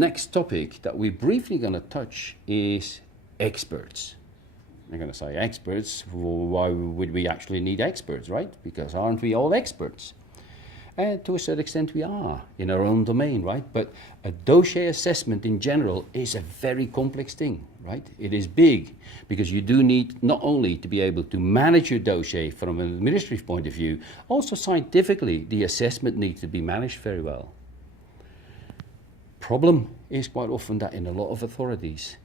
next topic that we're briefly going to touch is experts. I'm going to say experts. Why would we actually need experts, right? Because aren't we all experts? And to a certain extent we are in our own domain, right? But a dossier assessment in general is a very complex thing, right? It is big because you do need not only to be able to manage your dossier from an administrative point of view, also scientifically the assessment needs to be managed very well. Problem is quite often that in a lot of authorities,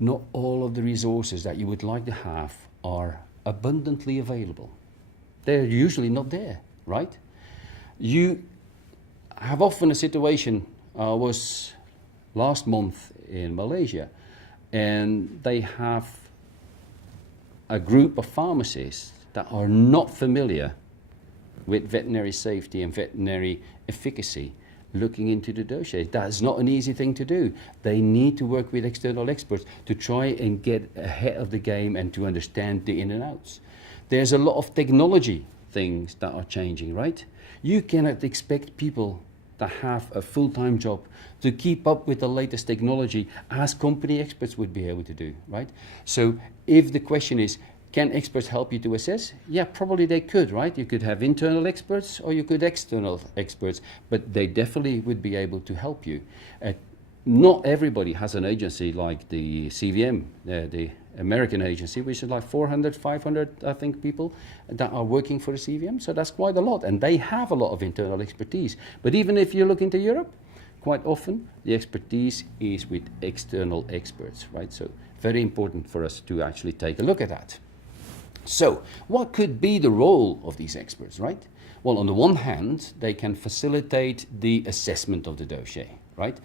not all of the resources that you would like to have are abundantly available. They're usually not there, right? You have often a situation, I was last month in Malaysia, and they have a group of pharmacists that are not familiar with veterinary safety and veterinary efficacy looking into the dossier. That's not an easy thing to do. They need to work with external experts to try and get ahead of the game and to understand the in and outs. There's a lot of technology things that are changing, right? You cannot expect people that have a full-time job to keep up with the latest technology as company experts would be able to do, right? So if the question is, can experts help you to assess? Yeah, probably they could, right? You could have internal experts or you could external experts, but they definitely would be able to help you. Not everybody has an agency like the CVM, the American agency, which is like 400, 500, I think, people that are working for the CVM. So that's quite a lot. And they have a lot of internal expertise. But even if you look into Europe, quite often the expertise is with external experts, right? So very important for us to actually take a look at that. So what could be the role of these experts, right? Well, on the one hand, they can facilitate the assessment of the dossier, right?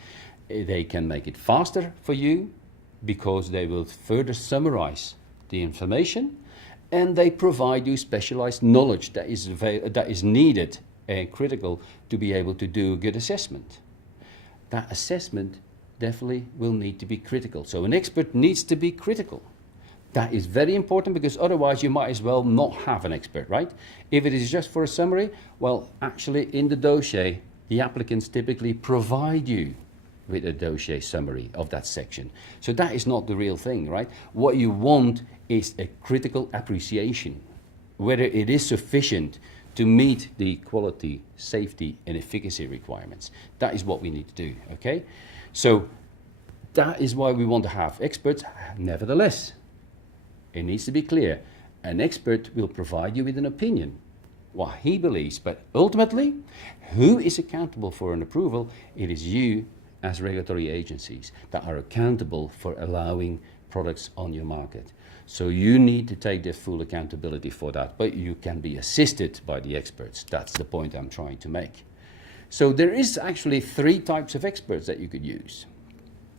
They can make it faster for you because they will further summarize the information, and they provide you specialized knowledge that is needed and critical to be able to do a good assessment. That assessment definitely will need to be critical. So an expert needs to be critical. That is very important because otherwise you might as well not have an expert, right? If it is just for a summary, well, actually in the dossier, the applicants typically provide you with a dossier summary of that section. So that is not the real thing, right? What you want is a critical appreciation, whether it is sufficient to meet the quality, safety, and efficacy requirements. That is what we need to do, okay? So that is why we want to have experts. Nevertheless, it needs to be clear, an expert will provide you with an opinion, what he believes, but ultimately, who is accountable for an approval? It is you as regulatory agencies that are accountable for allowing products on your market. So you need to take the full accountability for that, but you can be assisted by the experts. That's the point I'm trying to make. So there is actually 3 types of experts that you could use.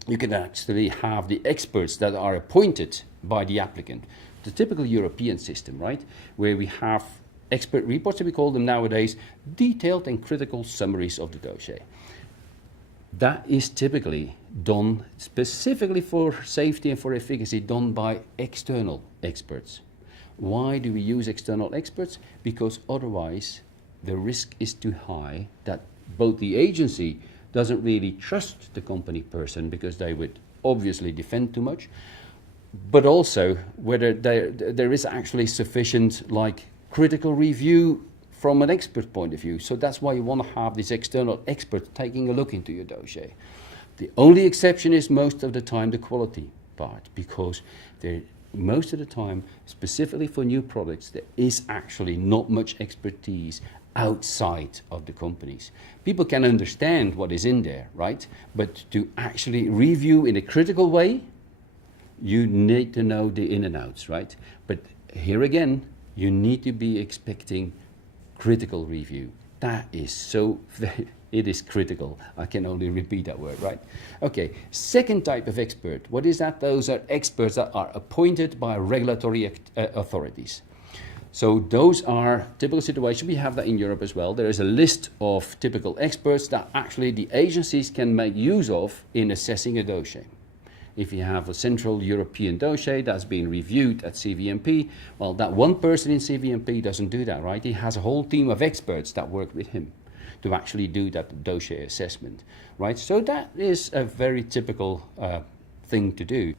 You can actually have the experts that are appointed by the applicant, the typical European system, right? Where we have expert reports, we call them nowadays, detailed and critical summaries of the dossier. That is typically done specifically for safety and for efficacy, done by external experts. Why do we use external experts? Because otherwise the risk is too high that both the agency doesn't really trust the company person because they would obviously defend too much, but also whether there is actually sufficient critical review from an expert point of view. So that's why you want to have this external expert taking a look into your dossier. The only exception is most of the time the quality part, because most of the time, specifically for new products, there is actually not much expertise outside of the companies. People can understand what is in there, right? But to actually review in a critical way, you need to know the in and outs, right? But here again, you need to be expecting critical review. That is so, it is critical. I can only repeat that word, right? Okay, second type of expert. What is that? Those are experts that are appointed by regulatory authorities. So those are typical situations. We have that in Europe as well. There is a list of typical experts that actually the agencies can make use of in assessing a dossier. If you have a central European dossier that's been reviewed at CVMP, well, that one person in CVMP doesn't do that, right? He has a whole team of experts that work with him. to actually do that dossier assessment, right? So that is a very typical thing to do.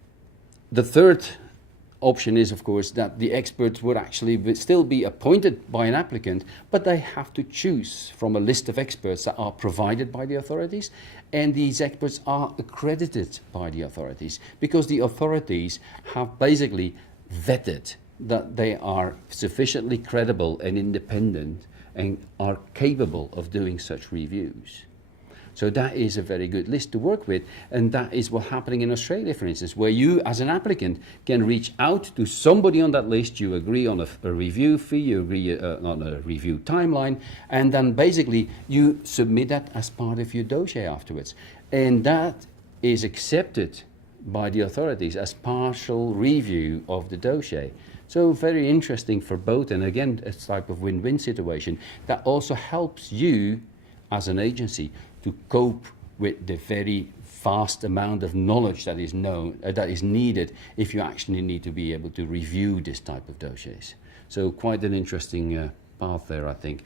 The third option is, of course, that the experts would actually still be appointed by an applicant, but they have to choose from a list of experts that are provided by the authorities, and these experts are accredited by the authorities, because the authorities have basically vetted that they are sufficiently credible and independent and are capable of doing such reviews. So that is a very good list to work with, and that is what's happening in Australia, for instance, where you as an applicant can reach out to somebody on that list, you agree on a review fee, you agree on a review timeline, and then basically you submit that as part of your dossier afterwards. And that is accepted by the authorities as partial review of the dossier. So very interesting for both, and again, a type of win-win situation that also helps you as an agency to cope with the very vast amount of knowledge that is needed if you actually need to be able to review this type of dossiers. So quite an interesting path there, I think.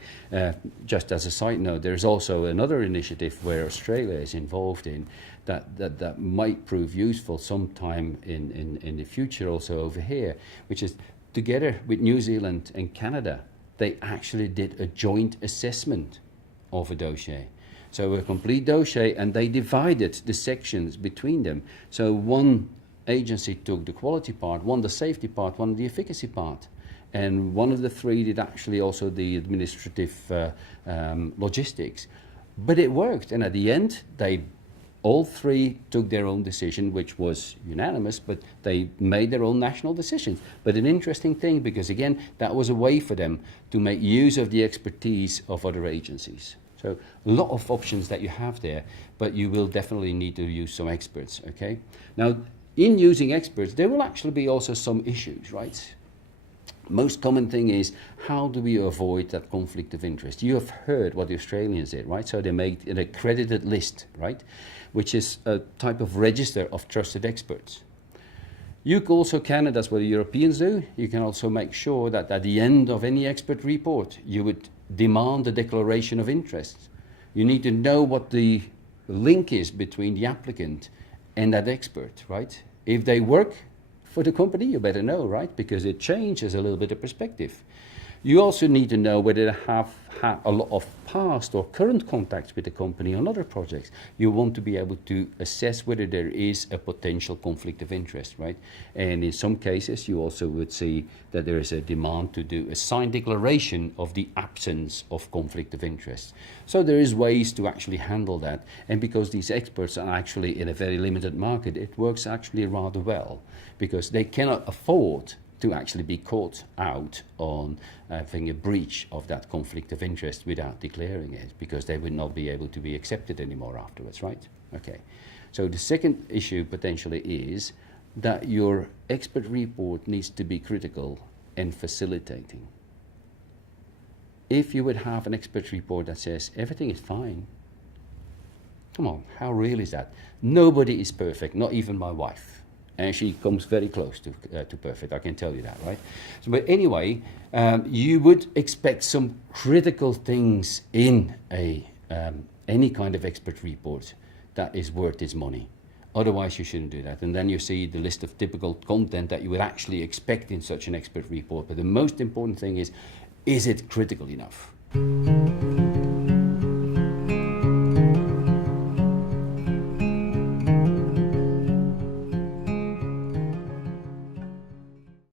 Just as a side note, there's also another initiative where Australia is involved in that might prove useful sometime in the future also over here, which is together with New Zealand and Canada, they actually did a joint assessment of a dossier. So a complete dossier, and they divided the sections between them. So one agency took the quality part, one the safety part, one the efficacy part. And one of the three did actually also the administrative logistics. But it worked, and at the end, all three took their own decision, which was unanimous, but they made their own national decisions. But an interesting thing, because again, that was a way for them to make use of the expertise of other agencies. So a lot of options that you have there, but you will definitely need to use some experts, okay? Now, in using experts, there will actually be also some issues, right? Most common thing is, how do we avoid that conflict of interest? You have heard what the Australians did, right? So they made an accredited list, right? Which is a type of register of trusted experts. You also can, and that's what the Europeans do, you can also make sure that at the end of any expert report, you would demand a declaration of interest. You need to know what the link is between the applicant and that expert, right? If they work for the company, you better know, right? Because it changes a little bit of perspective. You also need to know whether they have had a lot of past or current contacts with the company on other projects. You want to be able to assess whether there is a potential conflict of interest, right? And in some cases, you also would see that there is a demand to do a signed declaration of the absence of conflict of interest. So there is ways to actually handle that. And because these experts are actually in a very limited market, it works actually rather well, because they cannot afford to actually be caught out on having a breach of that conflict of interest without declaring it, because they would not be able to be accepted anymore afterwards, right? Okay. So the second issue potentially is that your expert report needs to be critical and facilitating. If you would have an expert report that says everything is fine, come on, how real is that? Nobody is perfect, not even my wife. And she comes very close to perfect, I can tell you that, right? So, but anyway, you would expect some critical things in any kind of expert report that is worth its money. Otherwise, you shouldn't do that. And then you see the list of typical content that you would actually expect in such an expert report. But the most important thing is it critical enough?